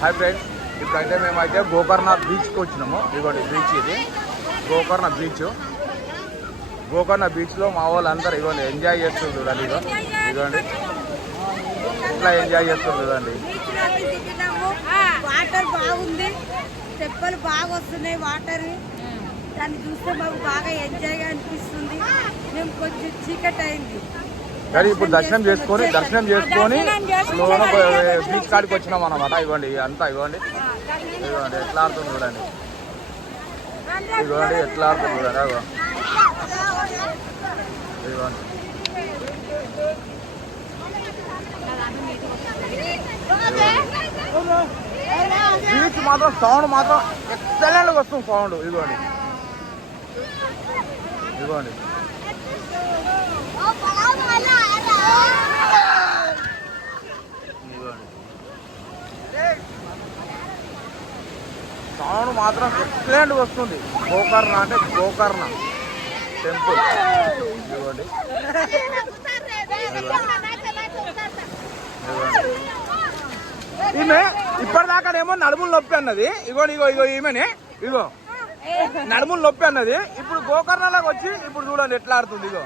Hi friends, ఇప్పుడైతే మేమైతే గోకర్ణ బీచ్కి వచ్చినాము. ఇదిగోండి బీచ్, ఇది గోకర్ణ బీచ్. గోకర్ణ బీచ్లో మా వాళ్ళందరూ ఇదిగోండి ఎంజాయ్ చేస్తుంది చూడండి. ఇదిగోండి ఇట్లా ఎంజాయ్ చేస్తుంది చూడండి. వాటర్ బాగుంది, తెప్పలు బాగా వస్తున్నాయి. వాటర్ దాన్ని చూస్తే మాకు బాగా ఎంజాయ్గా అనిపిస్తుంది. మేము కొంచెం చీకటి అయింది కానీ ఇప్పుడు దర్శనం చేసుకొని బీచ్ కాడికి వచ్చినాం అన్నమాట. ఇవ్వండి అంతా ఇవ్వండి ఎట్లా ఆడుతుంది చూడండి. ఇవ్వండి ఎట్లా ఆడుతుంది చూడండి. ఇవ్వండి బీచ్ మాత్రం సౌండ్ మాత్రం ఎక్సలెంట్గా వస్తుంది సౌండ్. ఇదిగోండి ఇదిగోండి సౌండ్ మాత్రం ఎక్సలెంట్ వస్తుంది. గోకర్ణ అంటే గోకర్ణ టెంపుల్. ఇదిగోండి ఈమె ఇప్పటిదాకానేమో నడుములు నొప్పి అన్నది. ఇగో ఈమెనే ఇగో నడుములు నొప్పి అన్నది. ఇప్పుడు గోకర్ణలోకి వచ్చి ఇప్పుడు చూడండి ఎట్లా ఆడుతుంది. ఇగో